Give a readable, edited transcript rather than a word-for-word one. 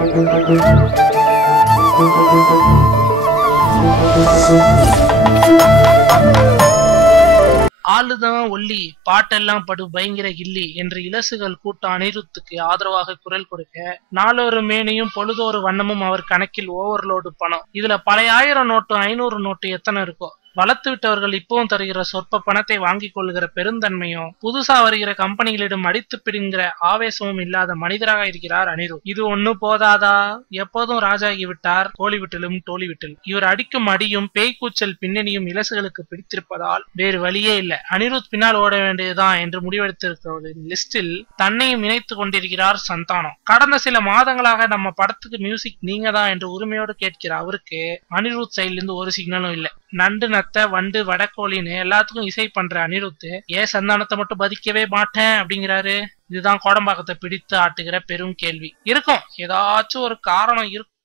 ஆளுதான் ஒல்லி பாட்டெல்லாம் படு பயங்கர கில்லி என்று இலசுகள் கூட்டம் அனிருத்துக்கு ஆதரவாக குரல் கொடுக்க, நாளொரு மேனியும் பொழுதொரு வண்ணமும் அவர் கணக்கில் ஓவர்லோடு பணம். இதுல பழைய 1000 நோட்டு 500 நோட்டு எத்தனை இருக்கோ, வளர்த்து விட்டவர்கள் இப்பவும் தருகிற சொற்ப பணத்தை வாங்கிக் கொள்கிற பெருந்தன்மையும், புதுசா வருகிற கம்பெனிகளிடம் அடித்து பிடிங்கிற ஆவேசமும் இல்லாத மனிதராக இருக்கிறார் அனிருத். இது ஒண்ணு போதாதா, எப்போதும் ராஜாகி விட்டார் கோழி விட்டிலும் டோலி விட்டிலும். இவர் அடிக்கும் அடியும் பேய்கூச்சல் பின்னணியும் இலசுகளுக்கு பிடித்திருப்பதால் வேறு வழியே இல்ல, அனிருத் பின்னால் ஓட வேண்டியதுதான் என்று முடிவெடுத்திருக்கிறவர்களின் லிஸ்டில் தன்னையும் இணைத்துக் கொண்டிருக்கிறார் சந்தானம். கடந்த சில மாதங்களாக நம்ம படத்துக்கு மியூசிக் நீங்க தான் என்று உரிமையோடு கேட்கிற அவருக்கு அனிருத் சைட்ல இருந்து ஒரு சிக்னலும் இல்ல. நண்டு நத்த வண்டு வடக்கோழின்னு எல்லாத்துக்கும் இசை பண்ற அனிருத் ஏன் சந்தானத்தை மட்டும் பதிக்கவே மாட்டேன் அப்படிங்கிறாரு? இதுதான் கோடம்பாக்கத்தை பிடித்து ஆட்டுகிற பெரும் கேள்வி. இருக்கும், ஏதாச்சும் ஒரு காரணம் இருக்கும்.